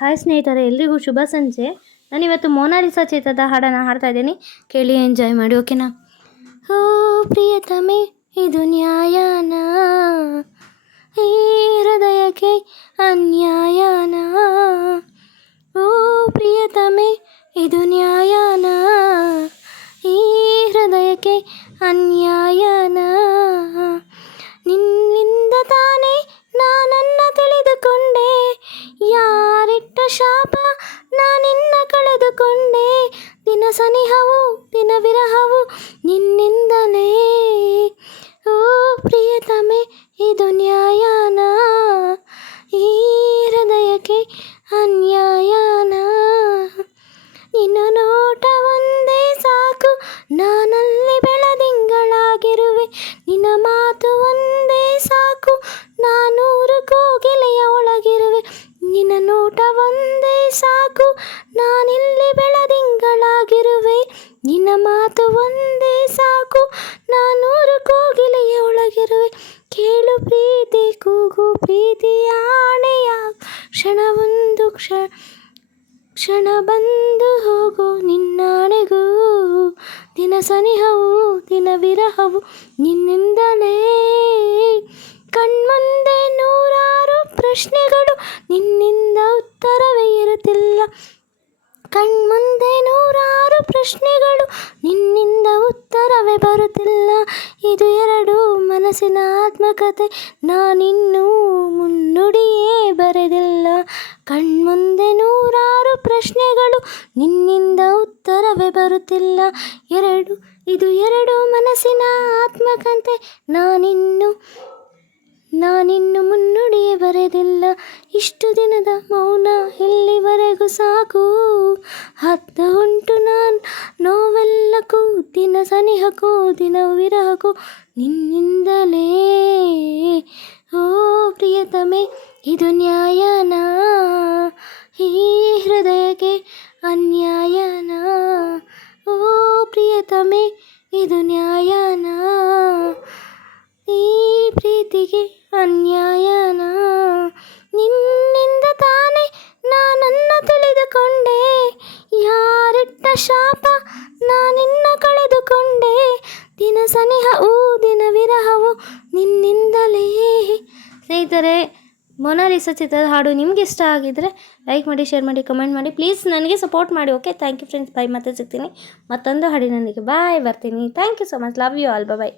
Hi ಸ್ನೇಹಿತರೆ, ಎಲ್ರಿಗೂ ಶುಭ ಸಂಜೆ. ನಾನಿವತ್ತು ಮೋನಾಲಿಸಾ ಚಿತ್ರದ ಹಾಡನ್ನು ಹಾಡ್ತಾ ಇದ್ದೀನಿ, ಕೇಳಿ ಎಂಜಾಯ್ ಮಾಡಿ, ಓಕೆನಾ? ಓ ಪ್ರಿಯತಮೆ, ಇದು ನ್ಯಾಯನ, ಈ ಹೃದಯಕ್ಕೆ ಅನ್ಯಾಯನ. ಓ ಪ್ರಿಯತಮೆ, ಇದು ನ್ಯಾಯನ, ಈ ಹೃದಯಕ್ಕೆ ಅನ್ಯಾಯನ. ನಿನ್ನಿಂದ ತಾನೇ ನಾನನ್ನ ತಿಳಿದುಕೊಂಡೆ, ಯಾರಿಟ್ಟ ಶಾಪ ನಾನಿನ್ನ ಕಳೆದುಕೊಂಡೆ. ದಿನ ಸನಿಹವು ದಿನ ವಿರಹವು ನಿನ್ನಿಂದಲೇ. ಓ ಪ್ರಿಯತಮೆ, ಇದು ನ್ಯಾಯನ, ಈ ಹೃದಯಕ್ಕೆ ಅನ್ಯಾಯನ. ನಿನ್ನ ನೋಟ ಒಂದೇ ಸಾಕು, ನಾನಲ್ಲಿ ಬೆಳದಿಂಗಳಾಗಿರುವೆ. ನಿನ್ನ ಮಾತು ಒಂದೇ ಸಾಕು, ನಾನೂರು ಕೋಗಿಲೆಯ ಒಳಗಿರುವೆ. ನಿನ್ನ ನೋಟ ಒಂದೇ ಸಾಕು, ನಾನಿಲ್ಲಿ ಬೆಳದಿಂಗಳಾಗಿರುವೆ. ನಿನ್ನ ಮಾತು ಒಂದೇ ಸಾಕು, ನಾನೂರು ಕೋಗಿಲೆಯ ಒಳಗಿರುವೆ. ಕೇಳು ಪ್ರೀತಿ ಕೂಗು ಪ್ರೀತಿಯ ಆಣೆಯ, ಕ್ಷಣವೊಂದು ಕ್ಷಣ ಬಂದು ಹೋಗು ನಿನ್ನಾಣೆಗೂ. ದಿನ ಸನಿಹವು ದಿನ ವಿರಹವು ನಿನ್ನಿಂದಲೇ. ಕಣ್ಮುಂದೆ ನೂರಾರು ಪ್ರಶ್ನೆಗಳು, ನಿನ್ನಿಂದ ಉತ್ತರವೇ ಇರುತ್ತಿಲ್ಲ. ಕಣ್ಮುಂದೆ ನೂರಾರು ಪ್ರಶ್ನೆಗಳು, ನಿನ್ನಿಂದ ಉತ್ತರವೇ ಬರುತ್ತಿಲ್ಲ. ಇದು ಎರಡು ಮನಸ್ಸಿನ ಆತ್ಮಕತೆ, ನಾನಿನ್ನೂ ಮುನ್ನುಡಿಯೇ ಬರೆದಿಲ್ಲ. ಕಣ್ಮುಂದೆ ನೂರಾರು ಪ್ರಶ್ನೆಗಳು, ನಿನ್ನಿಂದ ಉತ್ತರವೇ ಬರುತ್ತಿಲ್ಲ. ಇದು ಎರಡು ಮನಸ್ಸಿನ ಆತ್ಮಕತೆ, ನಾನಿನ್ನು ಮುನ್ನುಡಿಯೇ ಬರೆದಿಲ್ಲ. ಇಷ್ಟು ದಿನದ ಮೌನ ಇಲ್ಲಿವರೆಗೂ ಸಾಕು, ಅರ್ಥ ಉಂಟು ನಾನು ನೋವೆಲ್ಲಕ್ಕೂ. ದಿನ ಸನಿಹಕ್ಕೂ ದಿನ ವಿರಹಕ್ಕೂ ನಿನ್ನಿಂದಲೇ. ಓ ಪ್ರಿಯತಮೆ, ಇದು ನ್ಯಾಯನ, ಈ ಹೃದಯಕ್ಕೆ ಅನ್ಯಾಯನ. ಓ ಪ್ರಿಯತಮೆ, ಇದು ನ್ಯಾಯನ, ಈ ಪ್ರೀತಿಗೆ ಅನ್ಯಾಯನ. ನಿನ್ನಿಂದ ತಾನೇ ನಾನನ್ನ ತಿಳಿದುಕೊಂಡೆ, ಯಾರಿಟ್ಟ ಶಾಪ ನಾನಿನ್ನ ಕಳೆದುಕೊಂಡೆ. ದಿನ ಸನಿಹವು ದಿನ ವಿರಹವು ನಿನ್ನಿಂದಲೇ. ಸ್ನೇಹಿತರೆ, ಮೊನಾಲಿಸಾ ಚಿತ್ರದ ಹಾಡು ನಿಮ್ಗೆ ಇಷ್ಟ ಆಗಿದ್ದರೆ ಲೈಕ್ ಮಾಡಿ, ಶೇರ್ ಮಾಡಿ, ಕಮೆಂಟ್ ಮಾಡಿ. ಪ್ಲೀಸ್ ನನಗೆ ಸಪೋರ್ಟ್ ಮಾಡಿ, okay? Thank you friends. Bye. ಮತ್ತೆ ಸಿಗ್ತೀನಿ ಮತ್ತೊಂದು ಹಾಡಿನೊಂದಿಗೆ. ಬಾಯ್. ಬರ್ತೀನಿ. Thank you so much. Love you all. Bye.